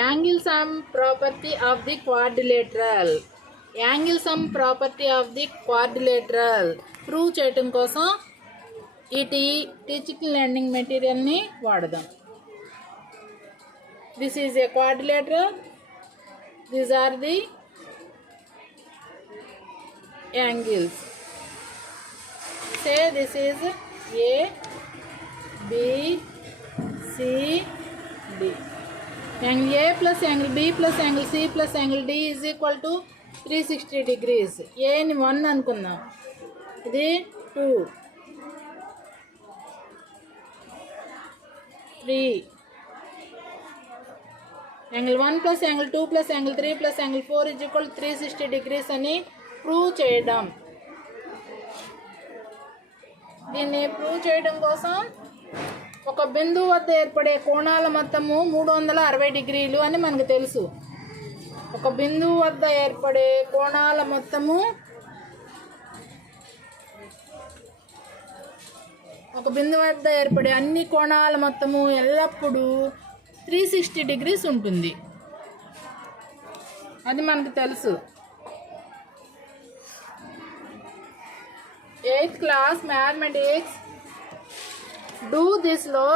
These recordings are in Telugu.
Angle sum property of the quadrilateral. Angle sum property of the quadrilateral prove చేయటం కోసం ఈ టీచింగ్ లెర్నింగ్ మెటీరియల్ని వాడదాం. This is a quadrilateral. These are the angles. Say this is A, B, C, D. Angle A plus angle B plus angle C plus angle D is equal to 360 degrees. A ని 1 అనుకుందాం, ఇది 2, 3. Angle 1 plus angle 2 plus angle 3 plus angle 4 is equal to 360 degrees అని ప్రూవ్ చేయడం. దీన్ని ప్రూవ్ చేయడం కోసం ఒక బిందువు వద్ద ఏర్పడే కోణాల మొత్తము 360 డిగ్రీలు అని మనకు తెలుసు. ఒక బిందువు వద్ద ఏర్పడే కోణాల మొత్తము అన్ని కోణాల మొత్తము ఎల్లప్పుడూ 360 డిగ్రీస్ ఉంటుంది. అది మనకు తెలుసు. 8th క్లాస్ మ్యాథమెటిక్స్ డూ దిస్లో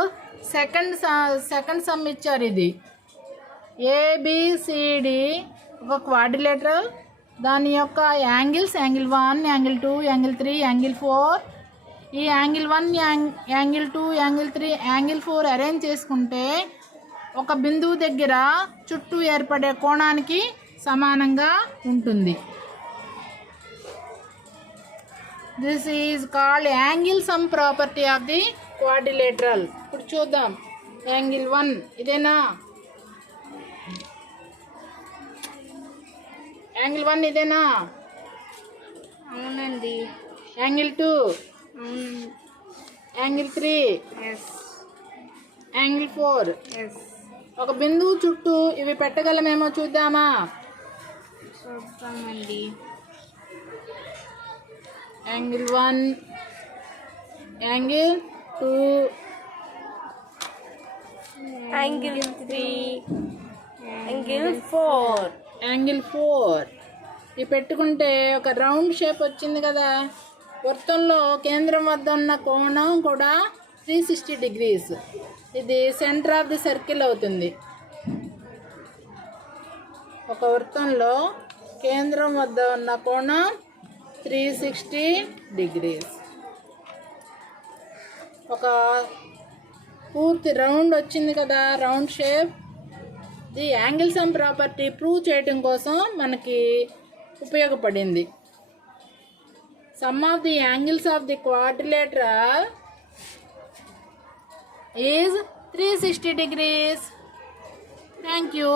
సెకండ్ సమ్ ఇచ్చారు. ఇది ఏబిసిడి ఒక క్వాడ్రిలేటరల్. దాని యొక్క angles angle 1, angle 2, angle 3, angle 4. ఈ angle 1, angle 2, angle 3, angle 4 arrange చేసుకుంటే ఒక బిందువు దగ్గర చుట్టూ ఏర్పడే కోణానికి సమానంగా ఉంటుంది. This is called angle sum property of the quadrilateral. ఇప్పుడు చూద్దాం. యాంగిల్ 1 ఇదేనా? యాంగిల్ 1 ఇదేనా? అవునండి. Angle 2, angle 3, angle 4. ఒక బిందువు చుట్టూ ఇవి పెట్టగలమేమో చూద్దామా? చూద్దామండి. Angle 1, angle 2, angle 3, angle 4. Angle 4 ఇవి పెట్టుకుంటే ఒక రౌండ్ షేప్ వచ్చింది కదా. వృత్తంలో కేంద్రం వద్ద ఉన్న కోణం కూడా 360 డిగ్రీస్. ఇది సెంటర్ ఆఫ్ ది సర్కిల్ అవుతుంది. ఒక వృత్తంలో కేంద్రం వద్ద ఉన్న కోణం 360 డిగ్రీస్. ఒక పూర్తి రౌండ్ వచ్చింది కదా, round shape. The angle sum property prove చేయటం కోసం మనకి ఉపయోగపడింది. Some of the angles of the quadrilateral is 360 degrees. Thank you.